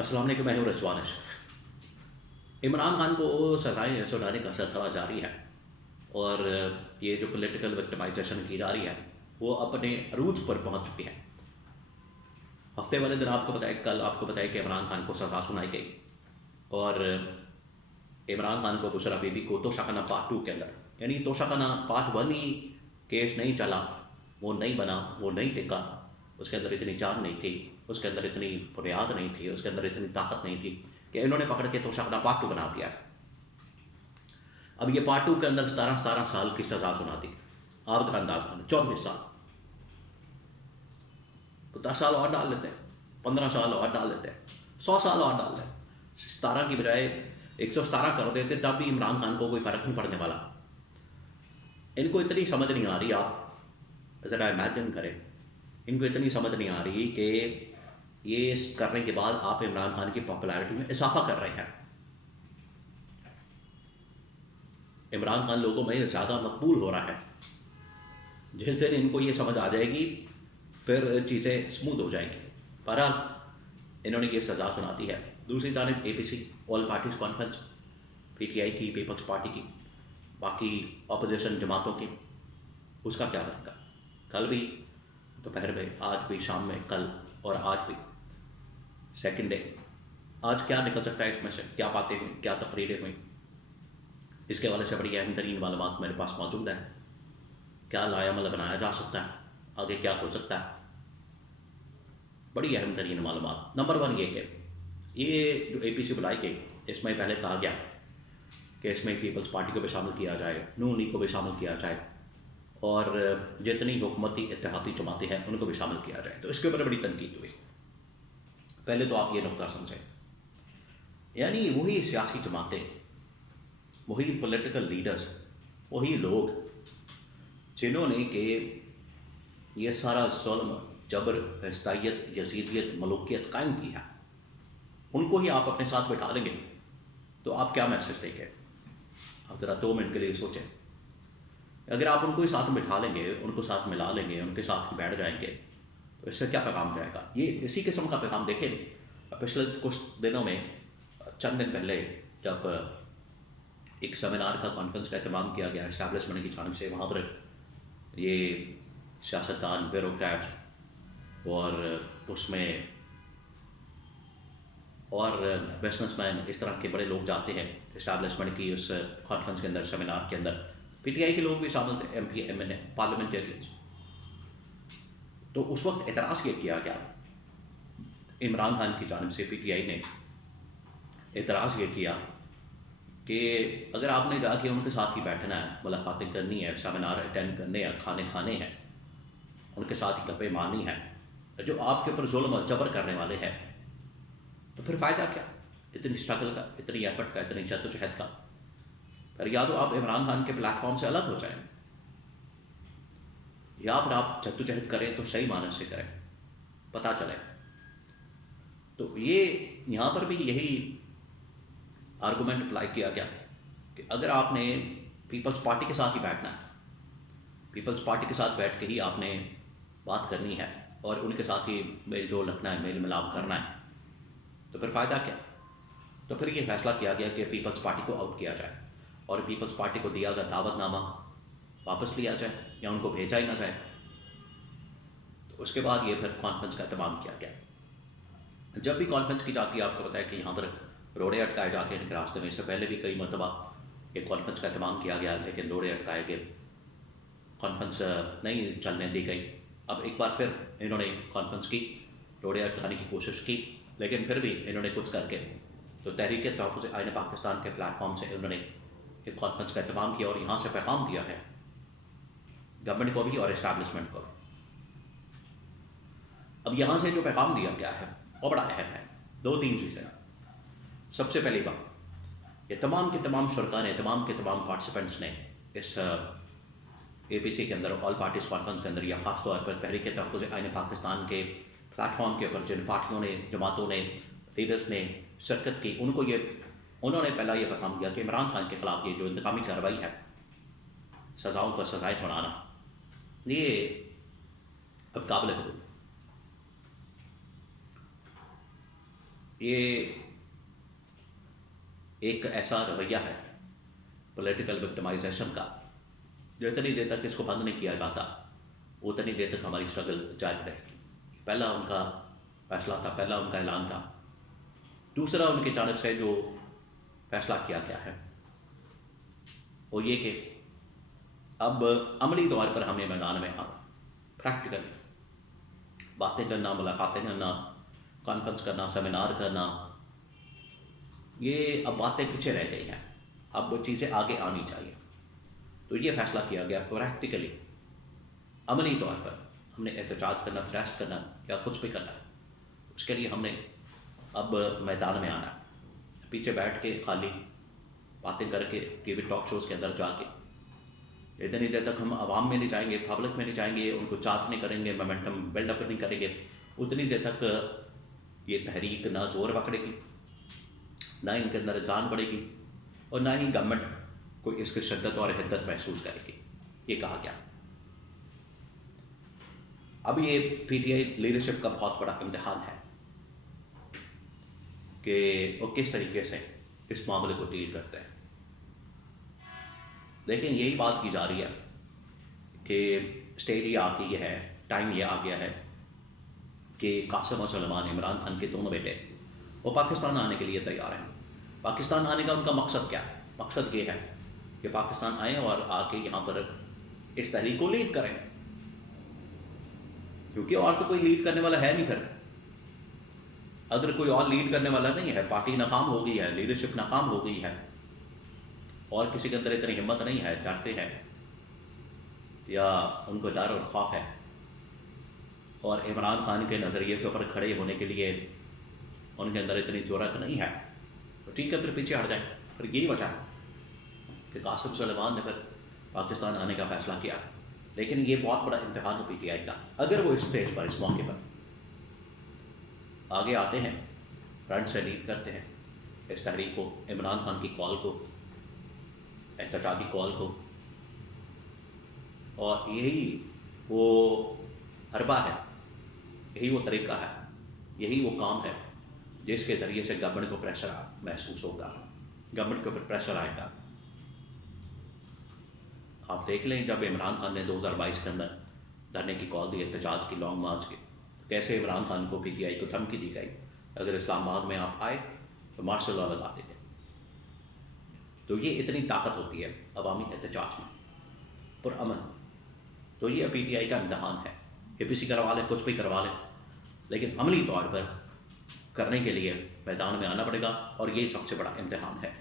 अस्सलाम वालेकुम, मैं हूं रिजवान अशरफ। इमरान खान को सजाएं सुनाने का सिलसिला जारी है और ये जो पॉलिटिकल विक्टिमाइजेशन की जा रही है वो अपने अरूज पर पहुंच चुकी है। हफ्ते वाले दिन कल आपको बताया कि इमरान खान को सज़ा सुनाई गई और इमरान खान को बुशरा बीबी को तोशाखाना पार्ट 2 के अंदर, यानी तोशाखाना पार्ट 1 ही केस नहीं चला, वो नहीं बना, वो नहीं टिका, उसके अंदर इतनी जान नहीं थी, उसके अंदर इतनी बुनियाद नहीं थी, उसके अंदर इतनी ताकत नहीं थी कि इन्होंने पकड़ के तोशाखाना पार्ट 2 बना दिया। अब ये पार्ट 2 के अंदर 17 साल की सज़ा सुना दी। आप का अंदाज 24 साल, तो 10 साल और डाल लेते हैं, 15 साल और डाल लेते हैं, 100 साल और डाल लें, 17 की बजाय 117 कर देते, तब भी इमरान खान को कोई फ़र्क नहीं पड़ने वाला। इनको इतनी समझ नहीं आ रही, आप ज़रा इमेजिन करें, इनको इतनी समझ नहीं आ रही कि ये करने के बाद आप इमरान खान की पॉपुलैरिटी में इजाफा कर रहे हैं। इमरान खान लोगों में ज़्यादा मकबूल हो रहा है। जिस दिन इनको ये समझ आ जाएगी फिर चीज़ें स्मूथ हो जाएंगी। बहरहाल इन्होंने ये सज़ा सुना दी है। दूसरी जानब APC all parties conference, PTI की, पीपल्स पार्टी की, बाकी अपोजिशन जमातों की, उसका क्या बनेगा? कल भी दोपहर में, आज भी शाम में, कल और आज भी सेकंड डे, आज क्या निकल सकता है इसमें से? क्या बातें हुई, क्या तकरीरें हुई, इसके वाले से बड़ी अहम तरीन मालूमात मेरे पास मौजूद है। क्या लायामल बनाया जा सकता है, आगे क्या हो सकता है, बड़ी अहम तरीन मालूमात। नंबर 1 ये कि ये जो APC बुलाई गई, इसमें पहले कहा गया कि इसमें पीपल्स पार्टी को भी शामिल किया जाए, नून लीग को भी शामिल किया जाए और जितनी हुकूमती इत्तेहादी जमातें हैं उनको भी शामिल किया जाए। तो इसके ऊपर बड़ी तनकीद हुई। पहले तो आप ये नुकता समझें, यानी वही सियासी जमातें, वही पॉलिटिकल लीडर्स, वही लोग जिन्होंने कि ये सारा जुल्म, जबर, फैस्तायत, यजीदियत, मलूकियत कायम की है, उनको ही आप अपने साथ बैठा लेंगे तो आप क्या मैसेज देंगे? आप ज़रा 2 मिनट के लिए सोचें। अगर आप उनको ही साथ में बैठा लेंगे, उनको साथ मिला लेंगे, उनके साथ ही बैठ जाएंगे, तो इससे क्या पैगाम जाएगा? ये इसी किस्म का पैगाम देखें। पिछले कुछ दिनों में, चंद दिन पहले, जब एक सेमिनार का कॉन्फ्रेंस का एहतमाम किया गया एस्टैब्लिशमेंट की जानिब से, वहाँ पर ये सियासतदान, ब्यूरोक्रेट्स और उसमें और बिजनेसमैन, इस तरह के बड़े लोग जाते हैं इस्टेब्लिशमेंट की उस कॉन्फ्रेंस के अंदर, सेमिनार के अंदर। PTI के लोग भी शामिल थे, MP, MNA, पार्लियामेंटेरियंस। तो उस वक्त एतराज़ ये किया गया, इमरान खान की जानिब से PTI ने एतराज़ ये किया कि अगर आपने जाके उनके साथ ही बैठना है, मुलाकातें करनी है, सेमिनार अटेंड करने हैं, खाने खाने हैं, उनके साथ ही गप्पे मारनी है, जो आपके ऊपर जुल्म और जबर करने वाले हैं, तो फिर फ़ायदा क्या इतनी स्ट्रगल का, इतनी एफर्ट का, इतनी जद्दोजहद का? फिर या तो आप इमरान खान के प्लेटफॉर्म से अलग हो जाएं, या फिर आप जद्दोजहद करें तो सही मानस से करें, पता चले। तो ये यहाँ पर भी यही आर्गूमेंट अप्लाई किया गया कि अगर आपने पीपल्स पार्टी के साथ ही बैठना है, पीपल्स पार्टी के साथ बैठ के ही आपने बात करनी है और उनके साथ ही मेल जोल रखना है, मेल मिलाप करना है, तो फिर फ़ायदा क्या? तो फिर ये फैसला किया गया कि पीपल्स पार्टी को आउट किया जाए और पीपल्स पार्टी को दिया गया दावतनामा वापस लिया जाए या उनको भेजा ही ना जाए। तो उसके बाद ये फिर कॉन्फ्रेंस का एहतमाम किया गया। जब भी कॉन्फ्रेंस की जाती है, आपको पता है कि यहाँ पर रोड़े अटकाए जाते हैं इनके रास्ते में। इससे पहले भी कई मरतबा एक कॉन्फ्रेंस का एहतमाम किया गया, लेकिन रोड़े अटकाए गए, कॉन्फ्रेंस नहीं चलने दी गई। अब एक बार फिर इन्होंने कॉन्फ्रेंस की, रोड़े अटकाने की कोशिश की, लेकिन फिर भी इन्होंने कुछ करके तो तहरीक तहफ़्फ़ुज़ आईन पाकिस्तान के प्लेटफॉर्म से इन्होंने एक कॉन्फ्रेंस का एहतमाम किया और यहाँ से पैगाम दिया है गवर्नमेंट को भी और इस्टेब्लिशमेंट को भी। अब यहाँ से जो पैगाम दिया गया है वो बड़ा अहम है। 2-3 चीज़ें। सबसे पहली बात, ये तमाम के तमाम शुरका ने, तमाम के तमाम पार्टिसिपेंट्स ने इस APC के अंदर, ऑल पार्टीज़ कॉन्फ्रेंस के अंदर, या ख़ास तौर पर तहरीक तहफ़्फ़ुज़ आईन पाकिस्तान के प्लेटफॉर्म के ऊपर जिन पार्टियों ने, जमातों ने, लीडर्स ने शिरकत की, उन्होंने पहला ये पैगाम दिया कि इमरान खान के ख़िलाफ़ ये जो इंतकामी कार्रवाई है, सज़ाओं पर सज़ाएँ सुनाना, ये अब काबिल कबूल। ये एक ऐसा रवैया है पॉलिटिकल विक्टिमाइजेशन का, जितनी देर तक इसको बंद नहीं किया जाता उतनी देर तक हमारी स्ट्रगल जारी रहेगी। पहला उनका फैसला था, पहला उनका ऐलान था। दूसरा उनकी जानब से जो फैसला किया गया है वो ये कि अब अमली तौर पर हमें मैदान में आना, प्रैक्टिकल बातें करना, मुलाकातें करना, कॉन्फ्रेंस करना, सेमिनार करना, ये अब बातें पीछे रह गई हैं, अब चीज़ें आगे आनी चाहिए। तो ये फैसला किया गया प्रैक्टिकली, अमली तौर पर हमने एहतजाज करना, प्रोटेस्ट करना या कुछ भी करना है, उसके लिए हमने अब मैदान में आना है। पीछे बैठ के खाली बातें करके टीवी टॉक शोज़ के अंदर जाके इतनी देर तक हम आवाम में नहीं जाएंगे, पब्लिक में नहीं जाएंगे, उनको चार्ज नहीं करेंगे, मोमेंटम बिल्डअप नहीं करेंगे, उतनी देर तक ये तहरीक ना जोर पकड़ेगी, ना इनके अंदर जान बढ़ेगी और ना ही गवर्नमेंट को इसकी शिद्दत और हिद्दत महसूस करेगी। ये कहा गया। अब ये पीटीआई लीडरशिप का बहुत बड़ा इम्तिहान है कि वो किस तरीके से इस मामले को डील करते हैं। लेकिन यही बात की जा रही है कि स्टेज ये आ गई है, टाइम ये आ गया है कि कासिम और सलमान, इमरान खान के दोनों बेटे, वो पाकिस्तान आने के लिए तैयार हैं। पाकिस्तान आने का उनका मकसद क्या है? मकसद ये है कि पाकिस्तान आए और आके यहाँ पर इस तहरीक को लीड करें, क्योंकि और तो कोई लीड करने वाला है नहीं। फिर अगर कोई और लीड करने वाला नहीं है, पार्टी नाकाम हो गई है, लीडरशिप नाकाम हो गई है और किसी के अंदर इतनी हिम्मत नहीं है, डरते हैं या उनको डर और खौफ है और इमरान खान के नज़रिए के ऊपर खड़े होने के लिए उनके अंदर इतनी ज़रूरत नहीं है, तो ठीक है, फिर पीछे हट जाए। फिर यही वजह है कि कासिम सुलेमान ने फिर पाकिस्तान आने का फ़ैसला किया। लेकिन ये बहुत बड़ा इम्तिहान है पीटीआई का। अगर वो इस स्टेज पर, इस मौके पर आगे आते हैं, फ्रंट से लीड करते हैं इस तहरीक को, इमरान खान की कॉल को, एहतजाजी कॉल को, और यही वो हरबा है, यही वो तरीका है, यही वो काम है जिसके ज़रिए से गवर्नमेंट को प्रेशर महसूस होगा, गवर्नमेंट के ऊपर प्रेशर आएगा। आप देख लें, जब इमरान खान ने 2022 के अंदर धरने की कॉल दी, एहतजाज की, लॉन्ग मार्च की, कैसे इमरान खान को पीटीआई को धमकी दी गई, अगर इस्लामाबाद में आप आए तो मार्शल लॉ लगा देंगे। तो ये इतनी ताकत होती है अवामी एहतजाज में, पुरअमन। तो ये पीटीआई का इम्तिहान है। एपीसी करवा लें, कुछ भी करवा लें, लेकिन अमली तौर पर करने के लिए मैदान में आना पड़ेगा और ये सबसे बड़ा इम्तिहान है।